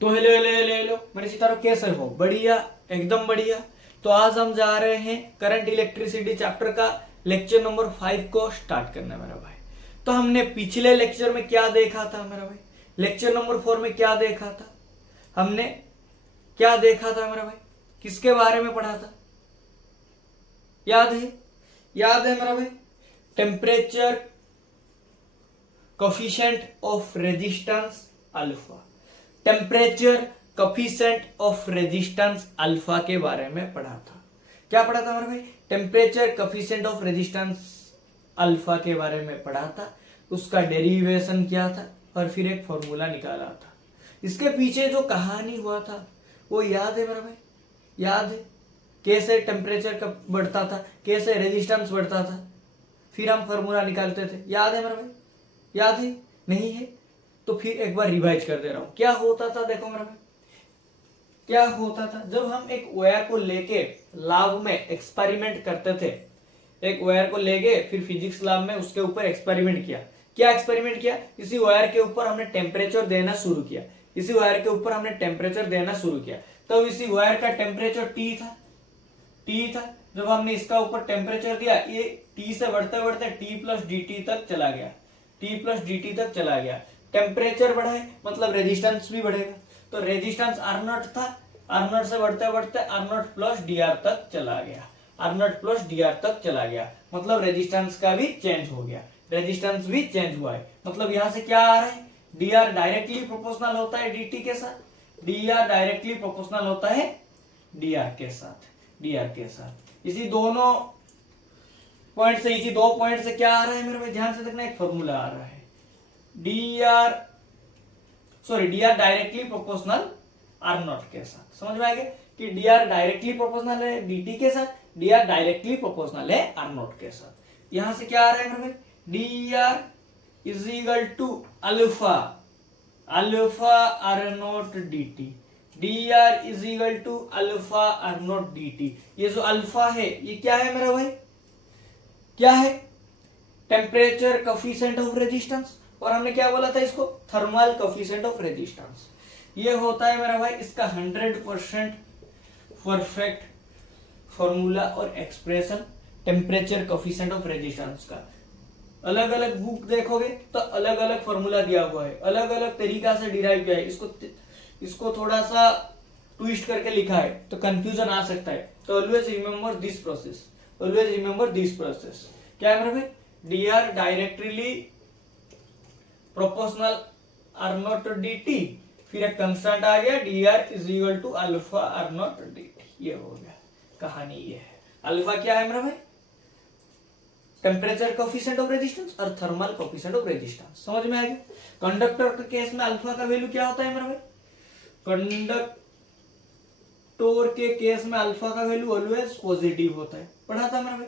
तो hello hello hello hello मेरे सितारों, कैसे हो? बढ़िया, एकदम बढ़िया। तो आज हम जा रहे हैं करंट इलेक्ट्रिसिटी चैप्टर का लेक्चर नंबर 5 को स्टार्ट करने मेरा भाई। तो हमने पिछले लेक्चर में क्या देखा था मेरा भाई? लेक्चर नंबर 4 में क्या देखा था हमने? क्या देखा था मेरा भाई? किसके बारे में पढ़ा था? याद है? याद है मेरा भाई? Temperature coefficient of resistance alpha. Temperature coefficient of resistance alpha के बारे में पढ़ा था। क्या पढ़ा था मेरे भाई? Temperature coefficient of resistance alpha के बारे में पढ़ा था। उसका डेरिवेशन क्या था और फिर एक फॉर्मूला निकाला था। इसके पीछे जो कहानी हुआ था वो याद है मेरा भाई? याद है? कैसे टेम्परेचर बढ़ता था, कैसे रेजिस्टेंस बढ़ता था, फिर हम फॉर्मूला निकालते थे। याद है मेरा भाई? याद है? नहीं है तो फिर एक बार रिवाइज कर दे रहा हूं। क्या होता था देखो मेरा भाई, क्या होता था जब हम एक वायर को लेके लैब में एक्सपेरिमेंट करते थे। एक वायर को लेके फिर फिजिक्स लैब में उसके ऊपर एक्सपेरिमेंट किया। क्या एक्सपेरिमेंट किया? इसी वायर के ऊपर हमने टेम्परेचर देना शुरू किया। इसी वायर के ऊपर हमने टेम्परेचर देना शुरू किया। तब इसी वायर का टेम्परेचर टी था। टी था। जब हमने इसका ऊपर टेम्परेचर दिया, ये टी से बढ़ते बढ़ते टी प्लस डी टी तक चला गया। टी प्लस डी टी तक चला गया। टेम्परेचर बढ़ा है मतलब रेजिस्टेंस भी बढ़ेगा। तो रेजिस्टेंस आर नॉट था, आर नॉट से बढ़ते बढ़ते R nought plus d R तक चला गया। R nought plus d R तक चला गया मतलब रेजिस्टेंस का भी चेंज हो गया। रेजिस्टेंस भी चेंज हुआ है मतलब यहां से क्या आ रहा है? डी आर डायरेक्टली प्रोपोर्शनल होता है डी टी के साथ। डी आर डायरेक्टली प्रोपोर्शनल होता है डी आर के साथ। डी आर के साथ इसी दोनों पॉइंट से, इसी दो पॉइंट से क्या आ रहा है मेरे भाई? ध्यान से देखना, एक फॉर्मूला आ रहा है। D R directly proportional R nought के साथ। समझ में आ गया कि डी आर डायरेक्टली प्रोपोर्शनल है डी टी के साथ, डी आर डायरेक्टली प्रोपोर्शनल है आर नॉट के साथ। यहां से क्या आ रहा है मेरे भाई? D R is equal to alpha alpha R nought d t. D R is equal to alpha R nought d t. ये जो अल्फा है ये क्या है मेरा भाई? क्या है? Temperature coefficient of resistance. और हमने क्या बोला था इसको? Thermal coefficient of resistance. ये होता है मेरा भाई इसका 100% परफेक्ट फॉर्मूला और expression temperature coefficient of resistance का। अलग अलग बुक देखोगे तो अलग अलग फॉर्मूला दिया हुआ है, अलग अलग तरीका से डिराइव किया है। इसको थोड़ा सा ट्विस्ट करके लिखा है तो कंफ्यूजन आ सकता है। तो always remember this process, always remember this process. क्या है मेरे भाई? D R directly proportional R nought d t, फिर एक कंस्टेंट आ गया d R is equal to alpha R nought d t. ये हो गया, कहानी ये है। अल्फा क्या है मेरा भाई? टेम्परेचर कोफिशिएंट ऑफ रेजिस्टेंस और थर्मल कोफिशिएंट ऑफ रेजिस्टेंस। समझ में आ गया? कंडक्टर के केस में अल्फा का वैल्यू क्या होता है मेरा भाई? कंडक्टर के केस में अल्फा का वैल्यू ऑलवेज पॉजिटिव होता है। पढ़ा था मेरा भाई?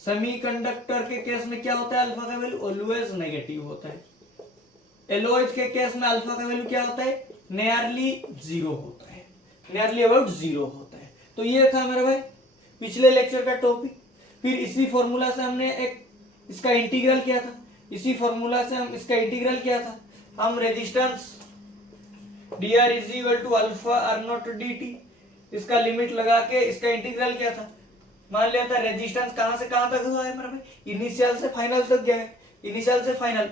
सेमीकंडक्टर के केस में क्या होता है? अल्फा का वैल्यू ऑलवेज नेगेटिव होता है। एलॉयज के केस में अल्फा का वैल्यू क्या होता है? नियरली जीरो होता है, नियरली अबाउट जीरो होता है। तो ये था मेरा भाई पिछले लेक्चर का टॉपिक। फिर इसी फॉर्मूला से हमने एक इसका इंटीग्रल किया था। इसी फॉर्मूला से हम इसका इंटीग्रल किया था। हम resistance d R is equal to alpha R nought d t, इसका लिमिट लगा के इसका इंटीग्रल किया था। मान लिया था रेजिस्टेंस कहां से कहां तक हुआ है मेरा भाई? इनिशियल से फाइनल तक गया है, इनिशियल से फाइनल।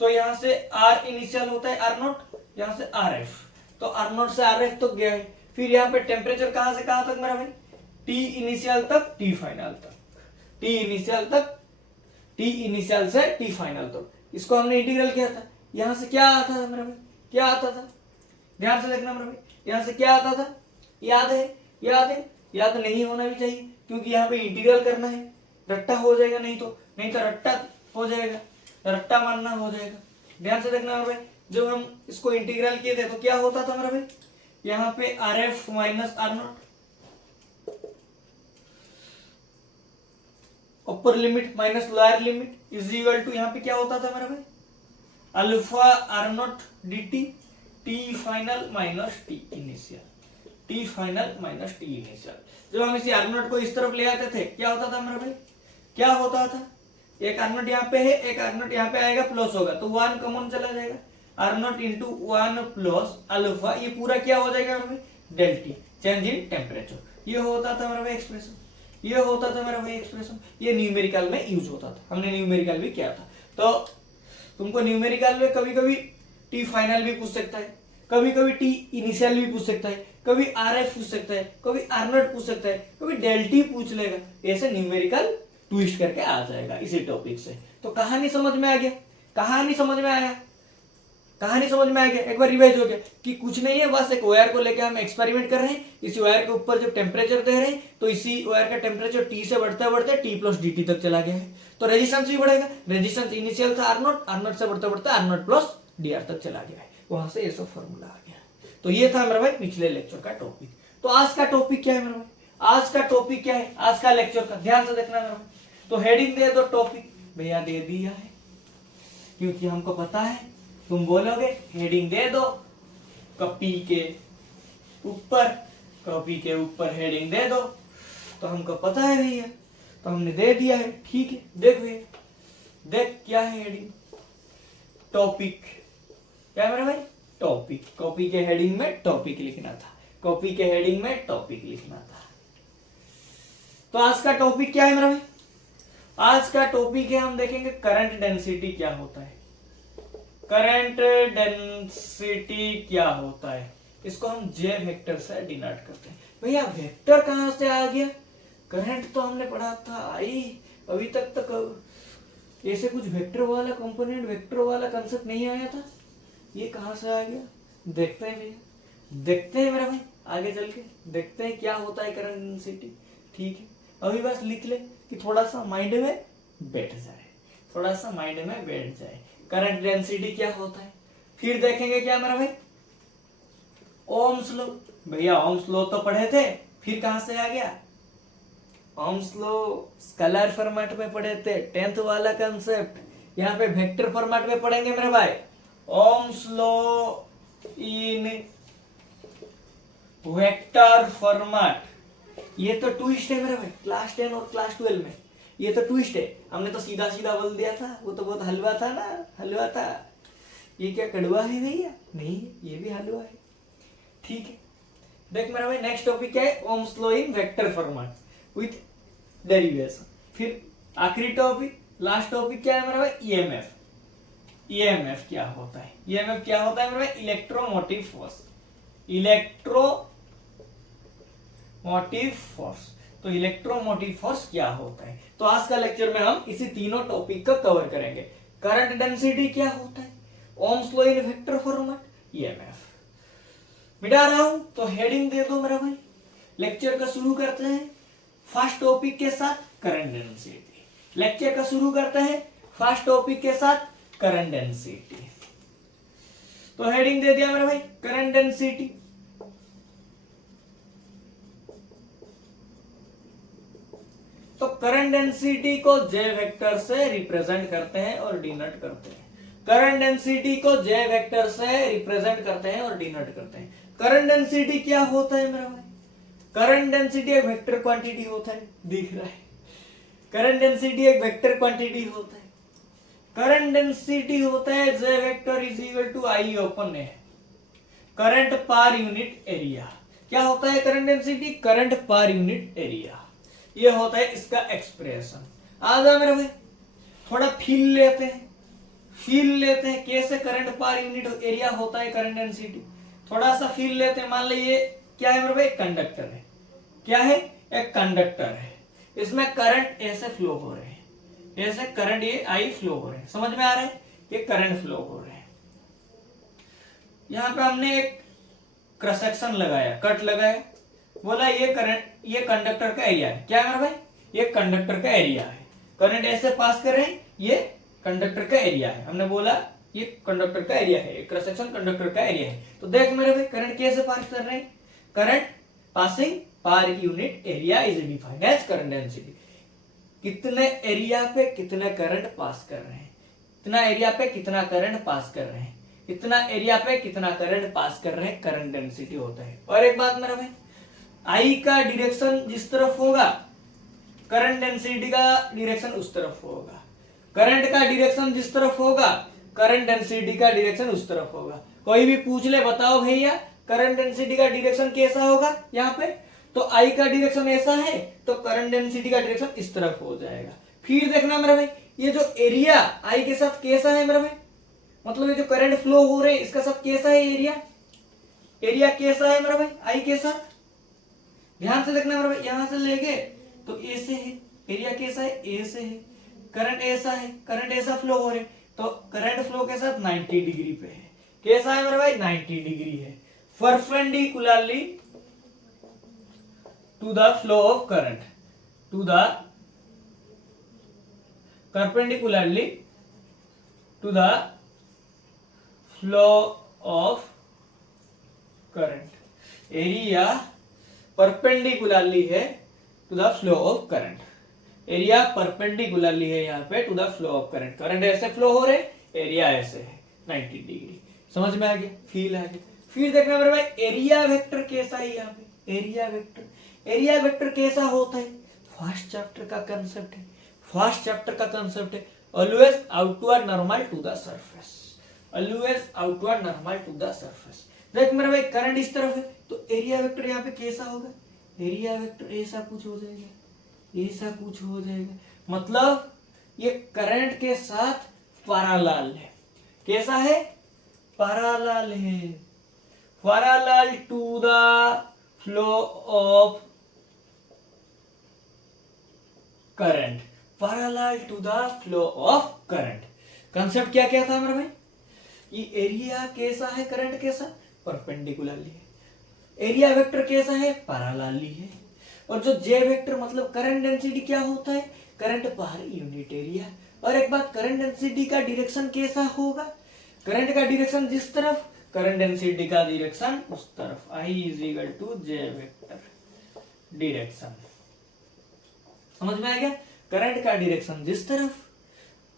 तो यहां से आर इनिशियल होता है आर नॉट, यहां से आर एफ, तो आर नॉट से आर एफ तक गया है। फिर यहाँ पे टेम्परेचर कहां से कहां तक मेरा भाई? टी इनिशियल तक टी फाइनल तक, टी इनिशियल तक, टी इनिशियल से टी फाइनल तक। इसको हमने इंटीग्रल किया था। यहां से क्या आता था मेरा भाई? क्या आता था? ध्यान से देखना मेरा भाई, यहां से क्या आता था? याद है? याद है? याद नहीं होना भी चाहिए क्योंकि यहाँ पे इंटीग्रल करना है। रट्टा हो जाएगा नहीं तो रट्टा हो जाएगा, रट्टा मानना हो जाएगा। ध्यान से देखना मेरा भाई, जब हम इसको इंटीग्रल किए थे तो क्या होता था मेरा भाई? यहाँ पे R f minus R nought, upper limit minus lower limit is equal to, यहाँ पे क्या होता था मेरा भाई? Alpha R nought d t, t final minus t initial, t final minus t initial. जब हम इसी आर नॉट को इस तरफ ले आते थे क्या होता था मेरा भाई? क्या होता था? एक आर नॉट यहाँ पे है, एक आर नॉट यहाँ पे आएगा, प्लस होगा तो वन कॉमन चला जाएगा। R0 इंटू 1 प्लस अल्फा, ये पूरा क्या हो जाएगा मेरे भाई, del t, change in temperature. ये होता था मेरा भाई एक्सप्रेशन, ये होता था मेरा भाई एक्सप्रेशन, ये न्यूमेरिकल में यूज होता था, हमने न्यूमेरिकल भी किया था। तो तुमको न्यूमेरिकल में कभी कभी टी फाइनल भी पूछ सकता है, कभी कभी टी इनिशियल भी पूछ सकता है, कभी आर एफ पूछ सकता है, कभी R0 पूछ सकता है, कभी डेल टी पूछ लेगा, ऐसे न्यूमेरिकल ट्विस्ट करके आ जाएगा इसी टॉपिक से। तो कहानी समझ में आ गया, कहानी समझ में आया, कहानी समझ में आ गया, एक बार रिवाइज हो गया कि कुछ नहीं है, बस एक वायर को लेकर हम एक्सपेरिमेंट कर रहे हैं, इसी वायर के ऊपर जब टेम्परेचर दे रहे हैं तो इसी वायर का टेम्परेचर टी से बढ़ते बढ़ते टी प्लस डी टी तक चला गया है, तो रेजिस्टेंस भी बढ़ेगा, रेजिस्टेंस इनिशियल था R0, R0 से बढ़ते बढ़ते R0 प्लस डी आर तक चला गया है, वहां से ये सब फॉर्मूला आ गया। तो ये था मेरा भाई पिछले लेक्चर का टॉपिक। तो आज का टॉपिक क्या है मेरा भाई, आज का टॉपिक क्या है, आज का लेक्चर का ध्यान से देखना मेरा भाई। तो हेडिंग दे दो, टॉपिक भैया दे दिया है, क्योंकि हमको पता है तुम बोलोगे हेडिंग दे दो, कॉपी के ऊपर हेडिंग दे दो, तो हमको पता है भैया, तो हमने दे दिया है। ठीक है, देख भैया, देख क्या है हेडिंग, टॉपिक, क्या मेरा भाई, टॉपिक, कॉपी के हेडिंग में टॉपिक लिखना था, कॉपी के हेडिंग में टॉपिक लिखना था। तो आज का टॉपिक क्या है मेरा भाई, आज का टॉपिक है, हम देखेंगे करंट डेंसिटी क्या होता है, करंट डेंसिटी क्या होता है, इसको हम जे वेक्टर से डिनोट करते हैं। भैया वेक्टर कहां से आ गया, करंट तो हमने पढ़ा था आई, अभी तक ऐसे कुछ वेक्टर वाला कंपोनेंट, वेक्टर वाला कंसेप्ट नहीं आया था, ये कहां से आ गया, देखते हैं भैया, देखते हैं मेरा भाई, आगे चल के देखते हैं क्या होता है करंट डेंसिटी। ठीक है, अभी बस लिख ले कि थोड़ा सा माइंड में बैठ जाए, थोड़ा सा माइंड में बैठ जाए, करंट डेंसिटी क्या होता है। फिर देखेंगे क्या मेरा भाई, ओम्स लॉ, भैया ओम्स लॉ तो पढ़े थे, फिर कहां से आ गया, ओम्स लॉ स्केलर फॉर्मेट में पढ़े थे, 10th वाला कंसेप्ट, यहाँ पे वेक्टर फॉर्मेट में पढ़ेंगे मेरे भाई, Ohm's law in vector format. ये तो ट्विस्ट है मेरे भाई, क्लास 10 और क्लास 12 में ये तो ट्विस्ट है, हमने तो सीधा सीधा बोल दिया था, वो तो बहुत हलवा था ना, हलवा था, ये क्या कड़वा है भैया, नहीं ये भी हलवा है। ठीक है, देख मेरा भाई नेक्स्ट टॉपिक क्या है, ohms law in vector format with derivation. फिर आखिरी टॉपिक, लास्ट टॉपिक क्या है मेरा भाई, ईएमएफ। ईएमएफ क्या होता है, ईएमएफ क्या होता है मेरा भाई, इलेक्ट्रोमोटिव फोर्स, इलेक्ट्रोमोटिव फोर्स। तो इलेक्ट्रोमोटिव फोर्स क्या होता है, तो आज का लेक्चर में हम इसी तीनों टॉपिक का कवर करेंगे। करंट डेंसिटी क्या होता है, ohms law in vector format, EMF. मिटा रहा हूं तो हेडिंग दे दो मेरा भाई, लेक्चर का शुरू करते हैं फर्स्ट टॉपिक के साथ, करंट डेंसिटी। लेक्चर का शुरू करते हैं फर्स्ट टॉपिक के साथ, करंट डेंसिटी। तो हेडिंग दे दिया मेरा भाई, करंट डेंसिटी। तो करंट डेंसिटी को जे वेक्टर से रिप्रेजेंट करते हैं और डिनोट करते हैं, करंट डेंसिटी को जे वेक्टर से रिप्रेजेंट करते हैं और डिनोट करते हैं। करंट डेंसिटी क्या होता है मेरा भाई, करंट डेंसिटी एक वेक्टर क्वांटिटी होता है, दिख रहा है, करंट डेंसिटी एक वेक्टर क्वांटिटी होता है, करंट डेंसिटी होता है J vector is equal to I upon है, करंट पर यूनिट एरिया। क्या होता है current density, current per unit area, ये होता है इसका एक्सप्रेशन। आ जा मेरे भाई, थोड़ा फील लेते हैं, कैसे करंट पर यूनिट एरिया होता है करंट डेंसिटी, थोड़ा सा फील लेते हैं। मान लीजिए क्या है मेरे भाई, कंडक्टर है, क्या है, एक कंडक्टर है, इसमें करंट ऐसे फ्लो हो रहे हैं, ऐसे करंट ये आई फ्लो हो रहे हैं, समझ में आ रहा है, ये करंट फ्लो हो रहे हैं। यहाँ पे हमने एक क्रॉस सेक्शन लगाया, कट लगाया, बोला ये करंट, ये कंडक्टर का एरिया है, क्या है मेरा भाई, ये कंडक्टर का एरिया है, करंट ऐसे पास कर रहे हैं, ये कंडक्टर का एरिया है, हमने बोला ये कंडक्टर का एरिया है, क्रॉस सेक्शन कंडक्टर का एरिया है। तो देख मेरे भाई करंट कैसे पास कर रहे हैं, current passing per unit area is defined as current density. कितने एरिया पे कितने करंट पास कर रहे हैं, इतना एरिया पे कितना करंट पास कर रहे हैं, इतना एरिया पे कितना करंट पास कर रहे हैं, करंट डेंसिटी होता है। और एक बात मेरा भाई, आई का डायरेक्शन जिस तरफ होगा, करंट डेंसिटी का डायरेक्शन उस तरफ होगा, करंट का डायरेक्शन जिस तरफ होगा, करंट डेंसिटी का डायरेक्शन उस तरफ होगा। कोई भी पूछ ले बताओ भैया करंट डेंसिटी का डायरेक्शन कैसा होगा, यहाँ पे तो आई का डायरेक्शन ऐसा है तो करंट डेंसिटी का डायरेक्शन इस तरफ हो जाएगा। फिर देखना मेरा भाई ये जो एरिया आई के साथ कैसा है मेरा भाई, मतलब ये जो करंट फ्लो हो रहे हैं इसका साथ कैसा है एरिया, एरिया कैसा है मेरा भाई आई के साथ, ध्यान से देखना मेरा भाई, यहां से लेके तो ए से है, एरिया कैसा है ए से है, करंट ऐसा है, करंट ऐसा फ्लो हो रहे तो करंट फ्लो के साथ 90 डिग्री पे है, कैसा है मेरा भाई 90 डिग्री है, perpendicularly to the flow of current, to the perpendicularly to the flow of current, area perpendicularly है to the flow of current, area perpendicularly है यहाँ पे to the flow of current, current ऐसे फ्लो हो रहे area ऐसे है 90 degree, समझ में आ गया, फील आ गया। फिर देखना मेरे भाई एरिया वेक्टर कैसा है, यहाँ पे एरिया वेक्टर, एरिया वेक्टर कैसा होता है, फर्स्ट चैप्टर का कंसेप्ट है, फर्स्ट चैप्टर का कंसेप्ट है always outward normal to the surface, always outward normal to the surface. देख मेरा भाई करंट इस तरफ है तो एरिया वेक्टर यहाँ पे कैसा होगा, एरिया वेक्टर ऐसा कुछ हो जाएगा, ऐसा कुछ हो जाएगा, मतलब ये करंट के साथ पैरेलल है, कैसा है पैरेलल है, parallel to the flow of current, parallel to the flow of current. Concept क्या क्या था मेरे भाई, ये एरिया कैसा है करंट के साथ परपेंडिकुलरली है, एरिया वेक्टर कैसा है पैरेलली है, और जो जे वेक्टर मतलब करंट डेंसिटी क्या होता है, करंट पर यूनिट एरिया। और एक बात करंट डेंसिटी का डायरेक्शन कैसा होगा, करंट का डायरेक्शन जिस तरफ, करंट डेंसिटी का डायरेक्शन उस तरफ, I is equal to J vector direction, समझ में आ गया, करंट का डायरेक्शन जिस तरफ,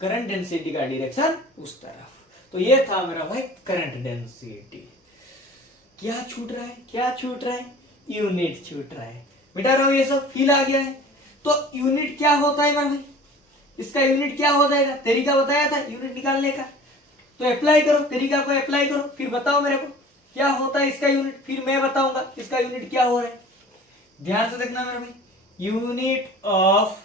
करंट डेंसिटी का डायरेक्शन उस तरफ। तो ये था मेरा भाई करंट डेंसिटी। क्या छूट रहा है, क्या छूट रहा है, यूनिट छूट रहा है, मिटा रहा हूं ये सब, फील आ गया है। तो यूनिट क्या होता है मेरा भाई, इसका यूनिट क्या हो जाएगा, तरीका बताया था यूनिट निकालने का, तो अप्लाई करो, तरीका को अप्लाई करो, फिर बताओ मेरे को क्या होता है इसका यूनिट, फिर मैं बताऊंगा इसका यूनिट क्या हो रहा है। ध्यान से देखना मेरा भाई, unit of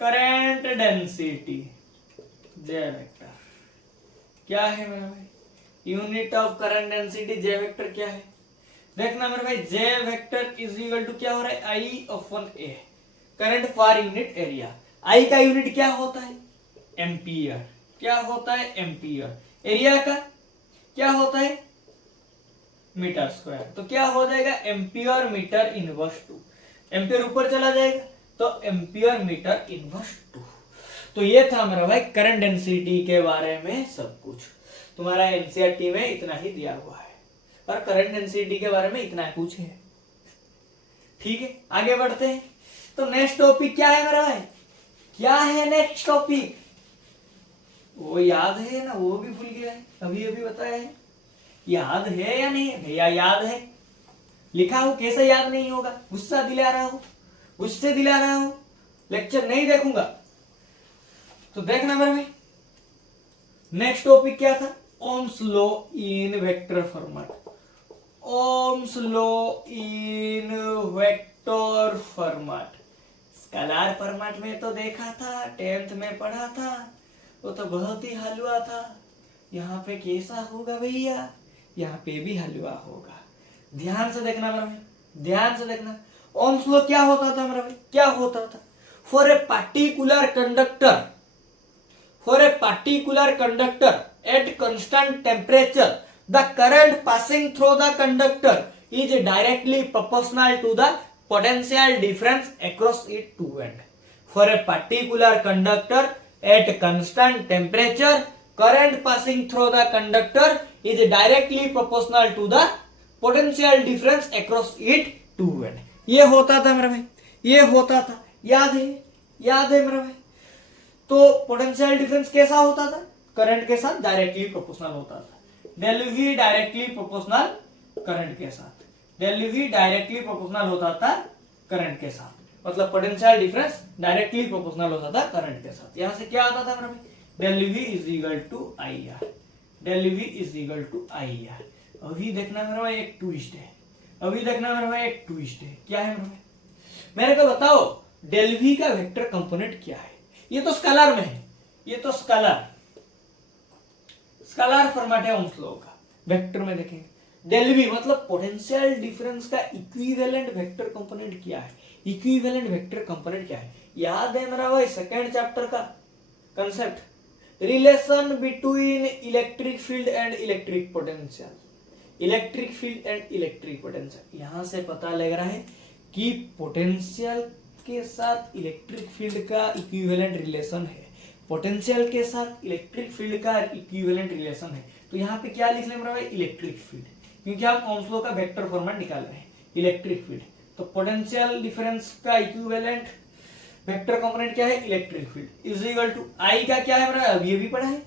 current density J vector क्या है मेरा भाई, unit of current density J vector क्या है, देखना मेरे भाई J vector is equal to क्या हो रहा है, आई अपॉन ए, करंट पर यूनिट एरिया, आई का यूनिट क्या होता है एम्पियर, क्या होता है एम्पियर, एरिया का क्या होता है मीटर स्क्वायर, तो क्या हो जाएगा ampere metre inverse to, ampere ऊपर चला जाएगा तो एम्पियर मीटर इनवर्स टू। तो ये था मेरा भाई करंट डेंसिटी के बारे में सब कुछ, तुम्हारा एनसीईआरटी में इतना ही दिया हुआ है और करंट डेंसिटी के बारे में इतना कुछ है, ठीक है। आगे बढ़ते हैं, तो नेक्स्ट टॉपिक क्या है मेरा भाई, क्या है नेक्स्ट टॉपिक, वो याद है ना, वो भी भूल गया है, अभी अभी बताया है, याद है या नहीं भैया, याद है, लिखा हूं, कैसे याद नहीं होगा, गुस्सा दिला रहा हूं, गुस्से दिला रहा हूं, लेक्चर नहीं देखूंगा। तो देखना मेरे भाई नेक्स्ट टॉपिक क्या था, ohms law in vector format, ohms law in vector format, scalar format में तो देखा था, 10th में पढ़ा था, वो तो बहुत ही हलवा था, यहाँ पे कैसा होगा भैया, यहाँ पे भी हलवा होगा। ध्यान से देखना मेरा भाई, ध्यान से देखना, ओम्स लॉ क्या होता था मेरा भाई, क्या होता था, for a particular conductor, for a particular conductor at constant temperature the current passing through the conductor is directly proportional to the potential difference across it two end, for a particular conductor at constant temperature current passing through the conductor is directly proportional to the potential difference across it two end. ये होता था मेरा भाई, ये होता था, याद है, याद है मेरा भाई। तो पोटेंशियल डिफरेंस कैसा होता था, करंट के साथ डायरेक्टली प्रोपोर्शनल होता था, del V directly proportional current के साथ, डेल वी डायरेक्टली प्रोपोर्शनल होता था करंट के साथ। मतलब पोटेंशियल डिफरेंस डायरेक्टली प्रोपोर्शनल होता था करंट के साथ। यहां से क्या आता था मेरा भाई, del V is equal to I R, del V is equal to I R. अभी देखना मेरा भाई एक ट्विस्ट है, अभी देखना मेरा भाई एक ट्विस्ट है। क्या है मेरा भाई, मेरे को बताओ डेल वी का वेक्टर कंपोनेंट क्या है। ये तो स्केलर में है, ये तो स्केलर फॉर्मेट है ओम्स लॉ का। वेक्टर में देखेंगे डेल वी मतलब पोटेंशियल डिफरेंस का इक्विवेलेंट वेक्टर कंपोनेंट क्या है, इक्विवेलेंट वेक्टर कंपोनेंट क्या है। याद है मेरा भाई सेकेंड चैप्टर का concept, relation between electric field and electric potential, electric field and electric potential. यहां से पता लग रहा है कि पोटेंशियल के साथ इलेक्ट्रिक फील्ड का इक्विवेलेंट रिलेशन है, पोटेंशियल के साथ इलेक्ट्रिक फील्ड का इक्विवेलेंट रिलेशन है। तो यहाँ पे क्या लिख लें मेरा भाई, इलेक्ट्रिक फील्ड, क्योंकि हम ओम्स लॉ का वेक्टर फॉर्मेट निकाल रहे हैं, इलेक्ट्रिक फील्ड। तो पोटेंशियल डिफरेंस का इक्विवेलेंट वेक्टर कंपोनेंट क्या है, electric field is equal to I का क्या है मेरा, अभी अभी पढ़ा है,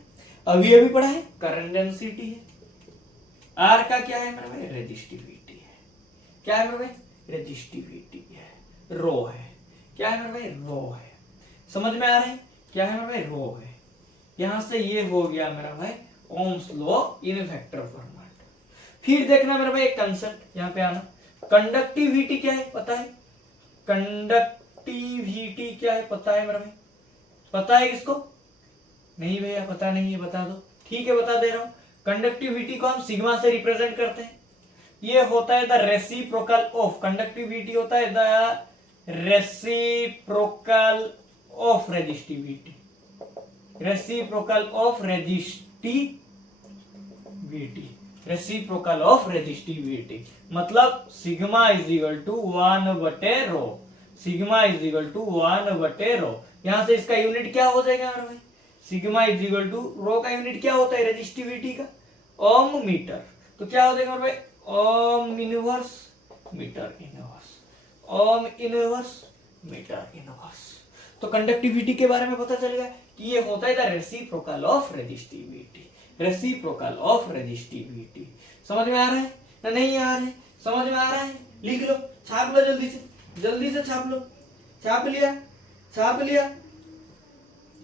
अभी अभी पढ़ा है, करंट डेंसिटी है। आर का क्या है मेरा भाई, रेजिस्टिविटी है। क्या है मेरा भाई, रेजिस्टिविटी है। रो है, क्या है मेरा भाई, रो है। समझ में आ रहा है, क्या है मेरा भाई, रो है। यहां से ये हो गया मेरा भाई Ohm's law in vector format. फिर देखना मेरा भाई एक कंसेप्ट, यहां पे आना, कंडक्टिविटी क्या है पता है, कंडक्टिविटी क्या है पता है मेरा भाई, पता है किसको, नहीं भैया पता नहीं है, बता दो। ठीक है बता दे रहा हूं, कंडक्टिविटी को हम सिग्मा से रिप्रेजेंट करते हैं। ये होता है द रेसिप्रोकल ऑफ, कंडक्टिविटी होता है the reciprocal of resistivity, reciprocal of resistivity, reciprocal of resistivity मतलब सिग्मा इज इक्वल टू 1 बटे रो, सिग्मा इज इक्वल टू 1 बटे रो। यहां से इसका यूनिट क्या हो जाएगा मेरे भाई, सिग्मा इज इक्वल टू रो का यूनिट क्या होता है रेजिस्टिविटी का, ओम मीटर। तो क्या हो जाएगा मेरे भाई, ohm inverse metre inverse, ohm inverse metre inverse. तो कंडक्टिविटी के बारे में पता चलेगा कि ये होता है the reciprocal of resistivity, reciprocal of resistivity. समझ में आ रहा है ना, नहीं आ रहा है, समझ में आ रहा है, लिख लो, छाप लो जल्दी से, जल्दी से छाप लो। छाप लिया, छाप लिया,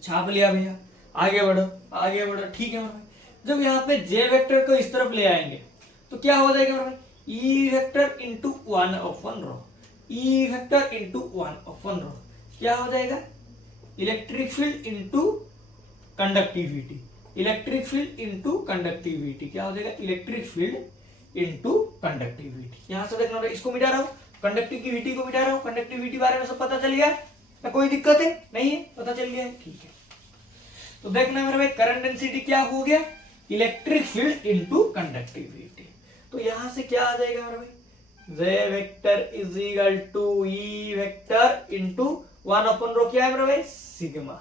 छाप लिया भैया, आगे बढ़ो, आगे बढ़ो। ठीक है भाई, जब यहाँ पे जे वेक्टर को इस तरफ ले आएंगे तो क्या हो जाएगा भाई, ई वेक्टर इंटू 1 अपॉन रो, ई वेक्टर इंटू 1 अपॉन रो। क्या हो जाएगा, electric field into conductivity, electric field into conductivity. क्या हो जाएगा, इलेक्ट्रिक फील्ड इंटू कंडक्टिविटी। यहां से देखना, इसको मिटा रहा हूं, कंडक्टिविटी को मिटा रहा हूं, कंडक्टिविटी बारे में सब पता चल गया ना, कोई दिक्कत है नहीं है, पता चल गया है, ठीक है। तो देखना मेरे भाई करंट डेंसिटी क्या हो गया, इलेक्ट्रिक फील्ड इंटू कंडक्टिविटी। तो यहां से क्या आ जाएगा मेरे भाई, J vector is equal to E vector into 1 upon rho, क्या है मेरा भाई, सिग्मा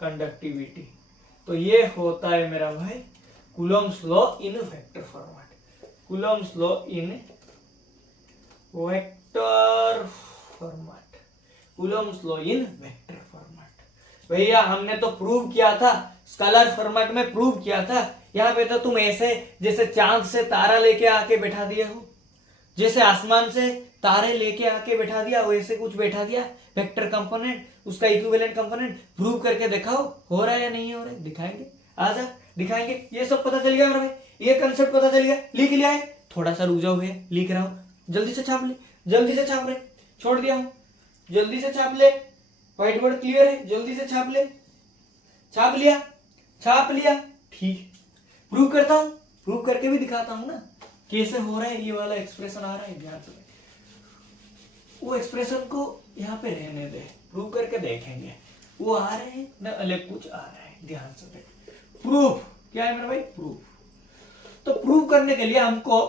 कंडक्टिविटी। तो ये होता है मेरा भाई Coulomb's law in vector format, Coulomb's law in vector format, Coulomb's law in vector format. भैया हमने तो प्रूव किया था, स्केलर फॉर्मेट में प्रूव किया था। यहाँ पे तो तुम ऐसे जैसे चांद से तारा लेके आके बैठा दिया हो, जैसे आसमान से तारे लेके आके बैठा दिया, वैसे कुछ बैठा दिया वेक्टर कंपोनेंट, उसका इक्विवेलेंट कंपोनेंट प्रूव करके दिखाओ, हो रहा है या नहीं हो रहा है, दिखाएंगे, आजा दिखाएंगे। ये सब पता चल गया मेरा भाई, ये कंसेप्ट पता चल गया, लिख लिया है, थोड़ा सा रुक जाओ भैया, लिख रहा हूं, जल्दी से छाप ले, जल्दी से छाप ले, छोड़ दिया हूं, जल्दी से छाप ले, व्हाइट बोर्ड क्लियर है, जल्दी से छाप ले, छाप लिया, छाप लिया, ठीक। प्रूव करता हूं, प्रूव करके भी दिखाता हूं ना कैसे हो रहा है, ये वाला एक्सप्रेशन आ रहा है, ध्यान से वो एक्सप्रेशन को यहाँ पे रहने दे, प्रूव करके देखेंगे वो आ रहे हैं ना अलग कुछ आ रहा है, ध्यान से देख। प्रूफ क्या है मेरा भाई, प्रूफ। तो प्रूव करने के लिए हमको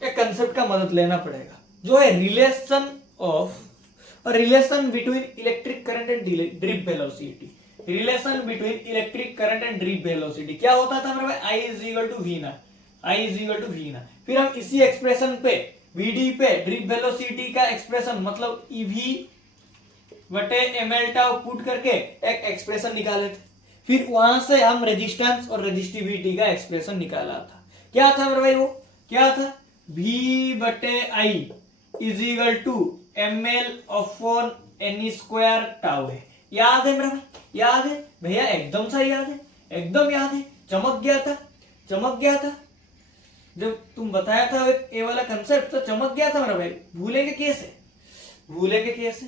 एक कंसेप्ट का मदद लेना पड़ेगा, जो है relation of, relation between electric current and drip velocity, relation between electric current and drip velocity. क्या होता था मेरा भाई, आई इज इक्वल टू वी ना, आई इज इक्वल टू वी ना। फिर हम इसी एक्सप्रेशन पे वीडी पे ड्रिप वेलोसिटी का एक्सप्रेशन मतलब ईवी बटे एमएल टाउ पुट करके एक एक्सप्रेशन निकाले थे। फिर वहां से हम रेजिस्टेंस और रेजिस्टिविटी का एक्सप्रेशन निकाला था। क्या था मेरे भाई, वो क्या था, V बटे I is equal to ml upon n square tau है। याद है मेरा भाई, याद है भैया, एकदम सही याद है, एकदम याद है, चमक गया था, चमक गया था जब तुम बताया था ये वाला कंसेप्ट, तो चमक गया था मेरा भाई। भूलेंगे कैसे, भूलेंगे कैसे,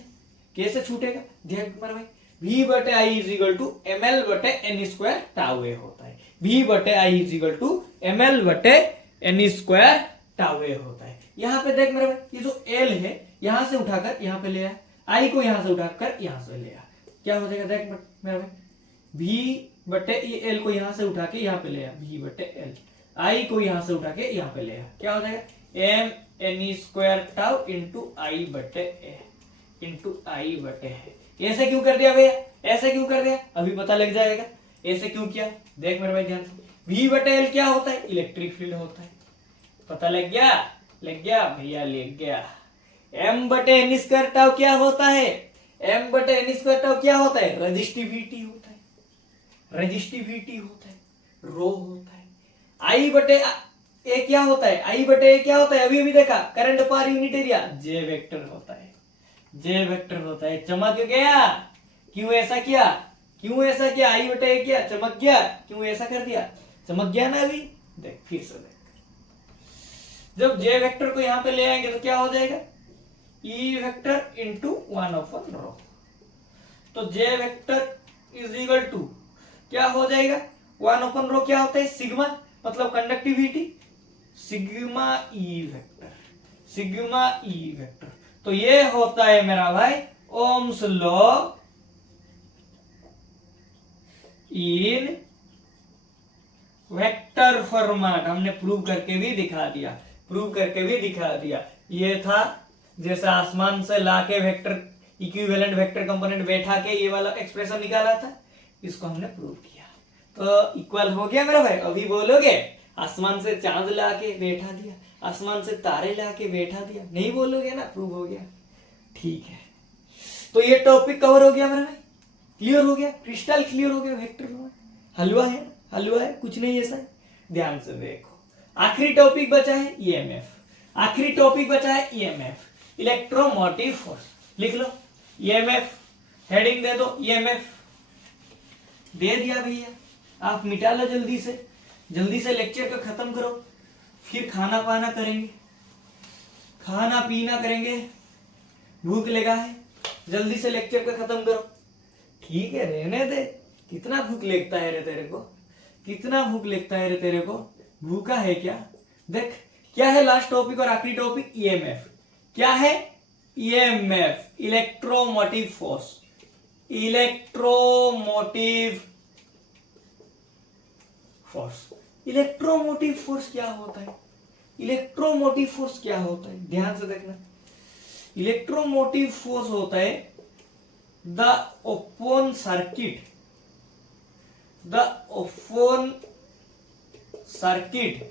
कैसे छूटेगा, ध्यान मेरा भाई। v बटे I is equal to M L बटे एन स्क्वायर टाउ ए होता है। v बटे I is equal to M L बटे एन स्क्वायर टाउ ए होता है। यहाँ पे देख मेरा भाई, ये जो l है यहां से उठाकर यहाँ पे ले आ, i को यहां से उठाकर यहां से ले आ, क्या हो जाएगा देख मेरा भाई, v बटे ये l को यहां से उठा के यहाँ पे ले आ, v बटे l, i को यहां से उठा के यहाँ पे ले आ, क्या हो जाएगा M N square tau into I बटे ए इंटू आई बटे है। ऐसे क्यों कर दिया भैया, ऐसे क्यों कर दिया, अभी पता लग जाएगा ऐसे क्यों किया। देख मेरे भाई ध्यान से, v बटे एल क्या होता है, इलेक्ट्रिक फील्ड होता है, पता लग गया, लग गया भैया, लग गया। m बटे एन स्क्वायर टाउ क्या होता है, m बटे एन स्क्वायर टाउ क्या होता है, रेजिस्टिविटी होता है, रेजिस्टिविटी होता है, रो होता है। i बटे ए क्या होता है, i बटे ए क्या होता है, अभी अभी देखा, करंट पर यूनिट एरिया, जे वेक्टर होता है, जे वेक्टर होता है। चमक गया, क्यों ऐसा किया, क्यों ऐसा किया, आई बटे ए किया, चमक गया, क्यों ऐसा कर दिया, चमक गया ना। अभी देख फिर से देख, जब जे वेक्टर को यहां पे ले आएंगे तो क्या हो जाएगा, ई वेक्टर इंटू 1/रो। तो J vector is equal to क्या हो जाएगा, 1/रो क्या होता है, सिग्मा, मतलब conductivity, sigma E vector, sigma E vector. तो ये होता है मेरा भाई Ohm's law in vector format. हमने प्रूव करके भी दिखा दिया, प्रूव करके भी दिखा दिया। ये था जैसे आसमान से लाके वेक्टर इक्विवेलेंट वेक्टर कंपोनेंट बैठा के ये वाला एक्सप्रेशन निकाला था, इसको हमने प्रूव किया, तो इक्वल हो गया मेरा भाई। अभी बोलोगे आसमान से चांद लाके बैठा दिया, आसमान से तारे लाके बैठा दिया, नहीं बोलोगे ना, प्रूव हो गया, ठीक है। तो ये टॉपिक कवर हो गया मेरा भाई, क्लियर हो गया, क्रिस्टल क्लियर हो गया। वेक्टर हलवा है, हलवा है, कुछ नहीं ऐसा है। ध्यान से देखो, आखिरी टॉपिक बचा है ईएमएफ, आखिरी टॉपिक बचा है ईएमएफ, इलेक्ट्रोमोटिव फोर्स। लिख लो ईएमएफ, हेडिंग दे दो ईएमएफ, दे दिया भैया। आप मिटा लो जल्दी से, जल्दी से लेक्चर को खत्म करो, फिर खाना पाना करेंगे, खाना पीना करेंगे, भूख लगा है, जल्दी से लेक्चर को खत्म करो। ठीक है, रहने दे, कितना भूख लगता है रे तेरे को, कितना भूख लगता है रे तेरे को, भूखा है क्या। देख क्या है लास्ट टॉपिक और आखिरी टॉपिक, ईएमएफ। क्या है, EMF, electromotive force, electromotive force. Electromotive force क्या होता है, इलेक्ट्रोमोटिव फोर्स क्या होता है, ध्यान से देखना। इलेक्ट्रोमोटिव फोर्स होता है the open circuit, the open circuit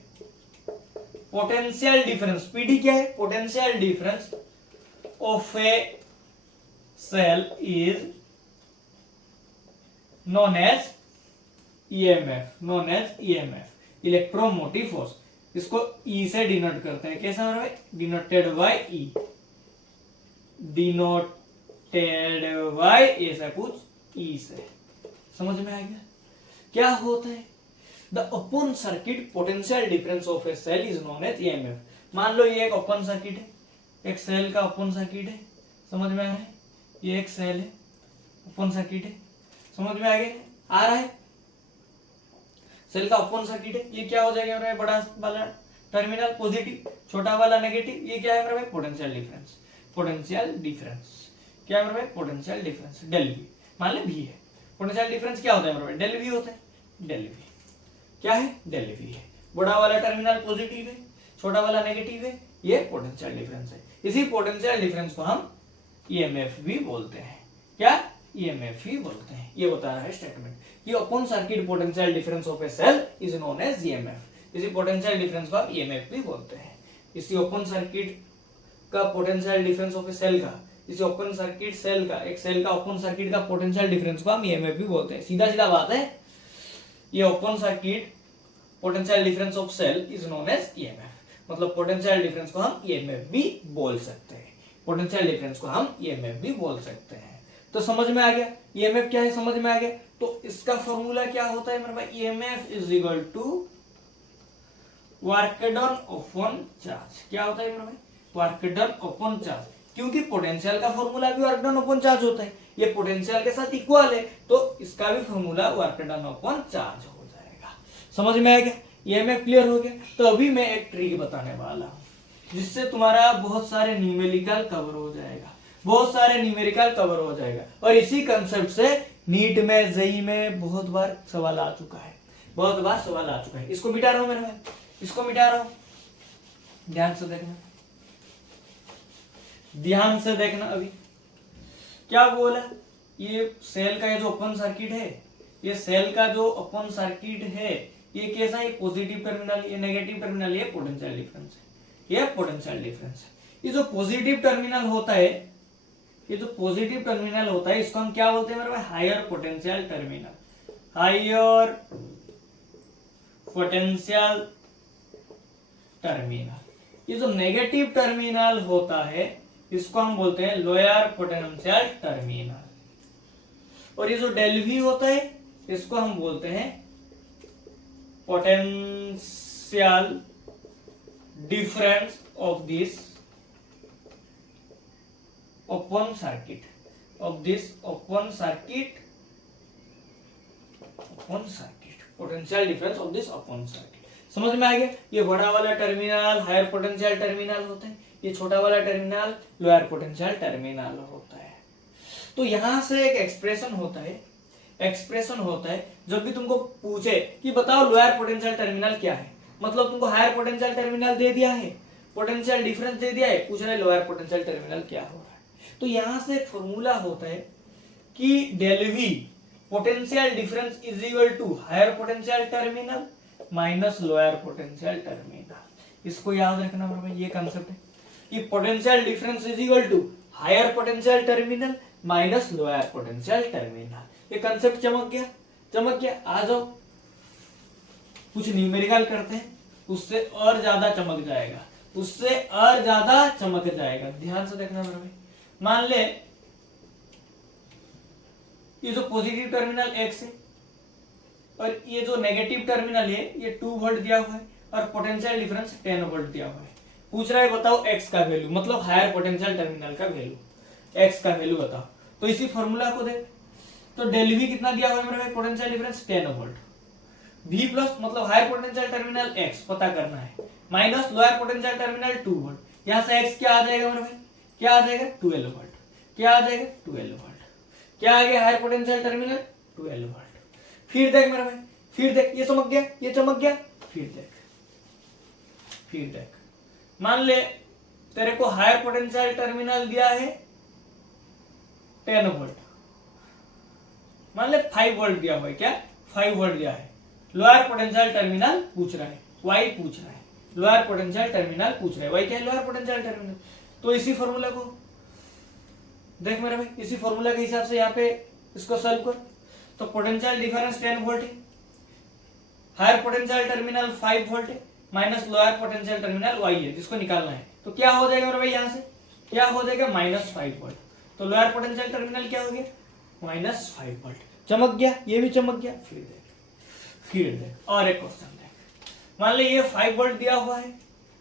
potential difference, PD क्या है, potential difference of a cell is known as EMF, known as EMF, electromotive force. इसको ई से डिनोट करते हैं, कैसा है, denoted by E, denoted by ऐसा कुछ ई से, समझ में आ गया क्या होता है। The open circuit potential difference of a cell is known as EMF. मान लो ये एक ओपन सर्किट है, एक सेल का ओपन सर्किट है, समझ में आ रहा है, ये एक सेल है, ओपन सर्किट है, समझ में आ गया, आ रहा है, सेल का ओपन सर्किट है। ये क्या हो जाएगा मेरा बड़ा वाला टर्मिनल पॉजिटिव, छोटा वाला नेगेटिव, ये क्या है मेरा भाई, पोटेंशियल डिफरेंस, पोटेंशियल डिफरेंस क्या है मेरा भाई, पोटेंशियल डिफरेंस डेल वी, मान ले वी है, पोटेंशियल डिफरेंस क्या होता है मेरा भाई, डेल वी होता है, डेल वी क्या है, डेल वी है। बड़ा वाला टर्मिनल पॉजिटिव है, छोटा वाला नेगेटिव है, ये पोटेंशियल डिफरेंस है। इसी पोटेंशियल डिफरेंस को हम ईएमएफ भी बोलते हैं, क्या, ईएमएफ ही बोलते हैं। ये बता रहा है स्टेटमेंट कि open circuit potential difference of a cell is known as EMF. इसी पोटेंशियल डिफरेंस को हम ईएमएफ भी बोलते हैं। इसी ओपन सर्किट का potential difference of a cell का, इसी ओपन सर्किट सेल का, एक सेल का ओपन सर्किट का पोटेंशियल डिफरेंस को हम ईएमएफ भी बोलते हैं। सीधा सीधा बात है, ये open circuit potential difference of cell is known as EMF, मतलब पोटेंशियल डिफरेंस को हम ईएमएफ भी बोल सकते हैं। पोटेंशियल डिफरेंस को हम ईएमएफ भी बोल सकते हैं। तो समझ में आ गया ईएमएफ क्या है, समझ में आ गया। तो इसका फॉर्मूला क्या होता है मेरे भाई, EMF is equal to work done upon charge. क्या होता है मेरे भाई, वर्क डन अपॉन चार्ज, क्योंकि पोटेंशियल का फॉर्मूला भी वर्क डन अपॉन चार्ज होता है, ये पोटेंशियल के साथ इक्वल है, तो इसका भी formula work done upon charge हो जाएगा। समझ में आ गया, ईएमएफ क्लियर हो गया। तो अभी मैं एक ट्रिक बताने वाला हूँ जिससे तुम्हारा बहुत सारे न्यूमेरिकल कवर हो जाएगा, बहुत सारे न्यूमेरिकल कवर हो जाएगा। और इसी कंसेप्ट से नीट में, जेईई में बहुत बार सवाल आ चुका है, बहुत बार सवाल आ चुका है। इसको मिटा रहा हूं मेरे भाई, इसको मिटा रहा हूं, ध्यान से देखना, ध्यान से देखना। अभी क्या बोला, ये सेल का ये जो ओपन सर्किट है, ये सेल का जो ओपन सर्किट है, ये कैसा है, पॉजिटिव टर्मिनल, ये नेगेटिव टर्मिनल, ये पोटेंशियल डिफरेंस है, ये पोटेंशियल डिफरेंस है। ये जो पॉजिटिव टर्मिनल होता है, ये जो पॉजिटिव टर्मिनल होता है, इसको हम क्या बोलते हैं मेरे भाई, higher potential terminal, higher potential terminal. ये जो नेगेटिव टर्मिनल होता है, इसको हम बोलते हैं लोअर पोटेंशियल टर्मिनल। और ये जो डेल वी होता है, इसको हम बोलते हैं potential difference of this open circuit, of this open circuit, open circuit, potential difference of this open circuit. समझ में आ गया, ये बड़ा वाला टर्मिनल हायर पोटेंशियल टर्मिनल होता है, ये छोटा वाला टर्मिनल लोअर पोटेंशियल टर्मिनल होता है। तो यहां से एक एक्सप्रेशन होता है, एक्सप्रेशन होता है जब भी तुमको पूछे कि बताओ लोअर पोटेंशियल टर्मिनल क्या है, मतलब तुमको हायर पोटेंशियल टर्मिनल दे दिया है, पोटेंशियल डिफरेंस दे दिया है, पूछ रहे लोअर पोटेंशियल टर्मिनल क्या हो रहा है। तो यहां से एक फॉर्मूला होता है कि del V potential difference is equal to higher potential terminal minus lower potential terminal. इसको याद रखना मेरे भाई, ये कंसेप्ट है कि potential difference is equal to higher potential terminal minus lower potential terminal. ये कंसेप्ट चमक गया, चमक गया। आ जाओ कुछ न्यूमेरिकल करते हैं, उससे और ज्यादा चमक जाएगा, उससे और ज्यादा चमक जाएगा। ध्यान से देखना मेरे भाई, मान ले ये जो पॉजिटिव टर्मिनल x है और ये जो नेगेटिव टर्मिनल है ये 2 वोल्ट दिया हुआ है और पोटेंशियल डिफरेंस 10 वोल्ट दिया हुआ है। पूछ रहा है बताओ x का वैल्यू, मतलब हायर पोटेंशियल टर्मिनल का वैल्यू, x का वैल्यू बताओ। तो इसी फॉर्मूला को देख, तो डेल वी कितना दिया हुआ है मेरे भाई, potential difference 10 volt, v plus मतलब हायर पोटेंशियल टर्मिनल x पता करना है, minus lower potential terminal 2 volt. यहां से x क्या आ जाएगा मेरे भाई, क्या आ जाएगा 12 वोल्ट, क्या आ जाएगा 12 वोल्ट, क्या आ गया हायर पोटेंशियल टर्मिनल 12 वोल्ट। फिर देख मेरे भाई, फिर देख, ये चमक गया, ये चमक गया, फिर देख, फिर देख, मान ले तेरे को हायर पोटेंशियल टर्मिनल दिया है 10 वोल्ट, मान ले 5 वोल्ट दिया हुआ है, क्या 5 वोल्ट दिया है। लोअर पोटेंशियल टर्मिनल पूछ रहा है, y पूछ रहा है, लोअर पोटेंशियल टर्मिनल पूछ रहा है, y क्या है लोअर पोटेंशियल टर्मिनल। तो इसी फॉर्मूला को देख मेरे भाई, इसी फॉर्मूला के हिसाब से यहाँ पे इसको सॉल्व कर। तो पोटेंशियल डिफरेंस 10 वोल्ट है, हायर पोटेंशियल टर्मिनल 5 वोल्ट है, minus lower potential terminal y है जिसको निकालना है। तो क्या हो जाएगा मेरे भाई, यहाँ से क्या हो जाएगा -5 वोल्ट। तो लोअर पोटेंशियल टर्मिनल क्या हो गया, -5 वोल्ट। चमक गया, ये भी चमक गया। फिर देख, फिर देख और एक क्वेश्चन देख, मान ली ये 5 वोल्ट दिया हुआ है,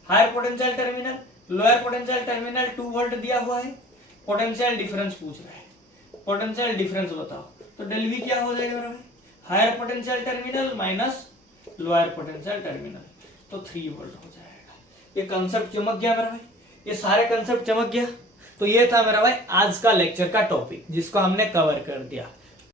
higher potential terminal, lower potential terminal 2 volt दिया हुआ है, पोटेंशियल डिफरेंस पूछ रहा है, पोटेंशियल डिफरेंस बताओ। तो डेल वी क्या हो जाएगा मेरा भाई, higher potential terminal minus lower potential terminal, तो 3 वोल्ट हो जाएगा। ये कंसेप्ट चमक गया मेरा भाई, ये सारे कंसेप्ट चमक गया। तो ये था मेरा भाई आज का लेक्चर का टॉपिक जिसको हमने कवर कर दिया।